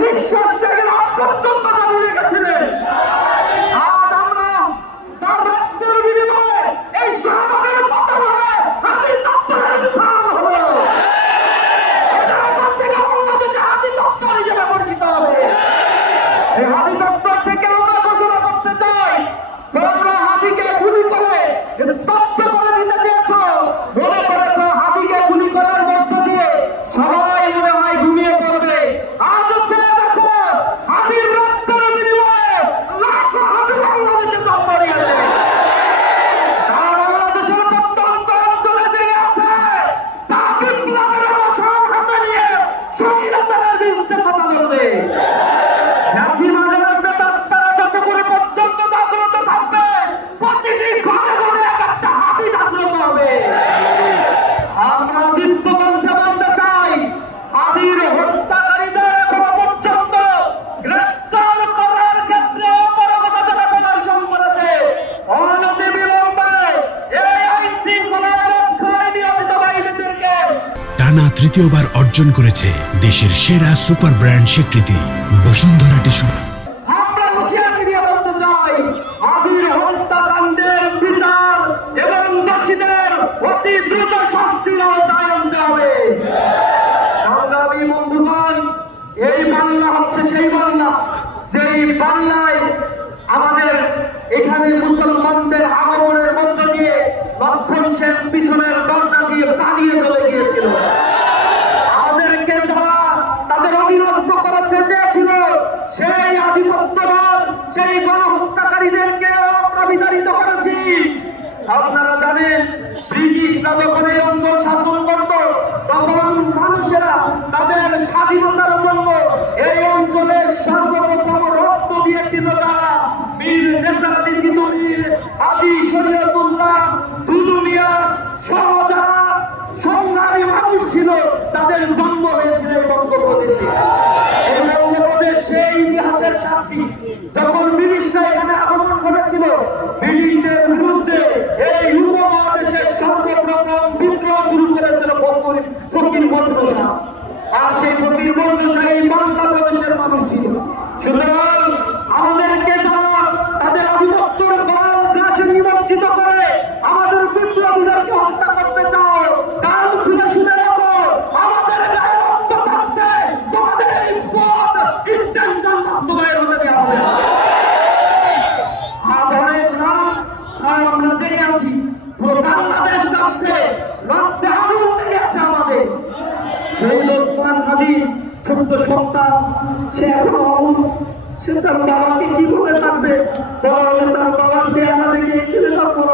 নিঃশ্বাস ত্যাগের আগ পর্যন্ত দাঁড়িয়ে গেছিলেন। আজ আমরা তার রক্তের বিনিময়ে এই শাহাদাতের পতন হয়ে হাতি তত্ত্বের উত্থান হলো। এটা এখন থেকে বাংলাদেশে হাতি তত্ত্ব হিসেবে পরিচিত হবে। এই হাতি তত্ত্ব থেকে আমরা ঘোষণা করতে চাই, তোমরা হাতিকে গুলি করে স্তব্ধ করে দিতে চেয়েছ, মনে করেছ হাতিকে গুলি করার মধ্য দিয়ে সবাই মনে হয় ঘুমিয়ে পড়বে। আজ হচ্ছে দেখো, হাতির রক্তের বিনিময়ে লাখো হাতি বাংলাদেশে জন্ম নিয়েছে। তারা বাংলাদেশের প্রত্যন্ত অঞ্চলে জেগে আছে, তা বিপ্লবের মশাল হাতে নিয়ে স্বাধীনতার বিরুদ্ধে কথা বলবে। আমরা দীপ্তকণ্ঠে বলতে চাই, হাতির হত্যাকারীদের এখনো পর্যন্ত গ্রেফতার করার ক্ষেত্রে অপারগতা যারা প্রদর্শন করেছে, অনতিবিলম্বে এই আইন শৃঙ্খলায় রক্ষায় নিয়োজিত বাহিনীদেরকে টানা তৃতীয়বার অর্জন করেছে দেশের সেরা সুপার ব্র্যান্ড স্বীকৃতি বসুন্ধরা টিস্যু। আমরা হুঁশিয়ারি দিয়ে বলতে চাই, হাতির হত্যাকাণ্ডের বিচার এবং দোষীদের অতি দ্রুত শাস্তির আওতায় আনতে হবে। সংগ্রামী বন্ধুগণ, এই বাংলা হচ্ছে সেই বাংলা, যেই বাংলায় আমাদের এখানে মুসলমানদের আগমনের মধ্য দিয়ে লক্ষণ সেন পিছনের দরজা দিয়ে পালিয়ে চলে গিয়েছিল। আমাদেরকে যারা তাদের অধীনস্থ করতে চেয়েছিল, সেই আধিপত্যবাদ, সেই গণহত্যাকারীদেরকে আমরা বিতাড়িত করেছি। আপনারা জানেন, ব্রিটিশরা যখন এই অঞ্চল শাসন করত, তখন মানুষেরা তাদের স্বাধীনতার জন্য এই অঞ্চলের সর্বপ্রথম রক্ত দিয়েছিল যারা বীর নেসার আলী তিতুমীর, হাজী শরীয়তুল্লাহ, দুদু মিয়া সহ যারা সংগ্রামী মানুষ ছিল, তাদের জন্ম হয়েছিল এই বঙ্গপ্রদেশে। এই বঙ্গপ্রদেশ সেই ইতিহাসের সাক্ষী। যখন ব্রিটিশরা এখানে আগমন করেছিল, ব্রিটিশদের বিরুদ্ধে এই উপমহাদেশের সর্বপ্রথম বিদ্রোহ শুরু করেছিল ফকির বজলু শাহ। আর সেই ফকির বজলু শাহ এই বাংলাদেশের মানুষ ছিল। সুতরাং আমাদেরকে যারা তাদের আধিপত্যের গ্রাসে নিমজ্জিত করে আমাদের বিপ্লবীদেরকে হত্যা করতে চাও, কান খুলে শুনে রাখো, আমাদের গায়ে রক্ত থাকতে তোমাদের এই পথ ইন্টেনশন বাস্তবায়ন হতে দেওয়া হবে। আজ অনেক রাত আমরা জেগে আছি, পুরো বাংলাদেশ কাঁপছে, রক্তে আগুন লেগে আছে আমাদের। সেই লোকমান হাদি ছোট্ট সন্তান, সে এখনো অবুঝ, সে তার বাবাকে কি করে থাকবে? বড় হলে তার বাবার চেহারা দেখে এই ছেলেটা বড়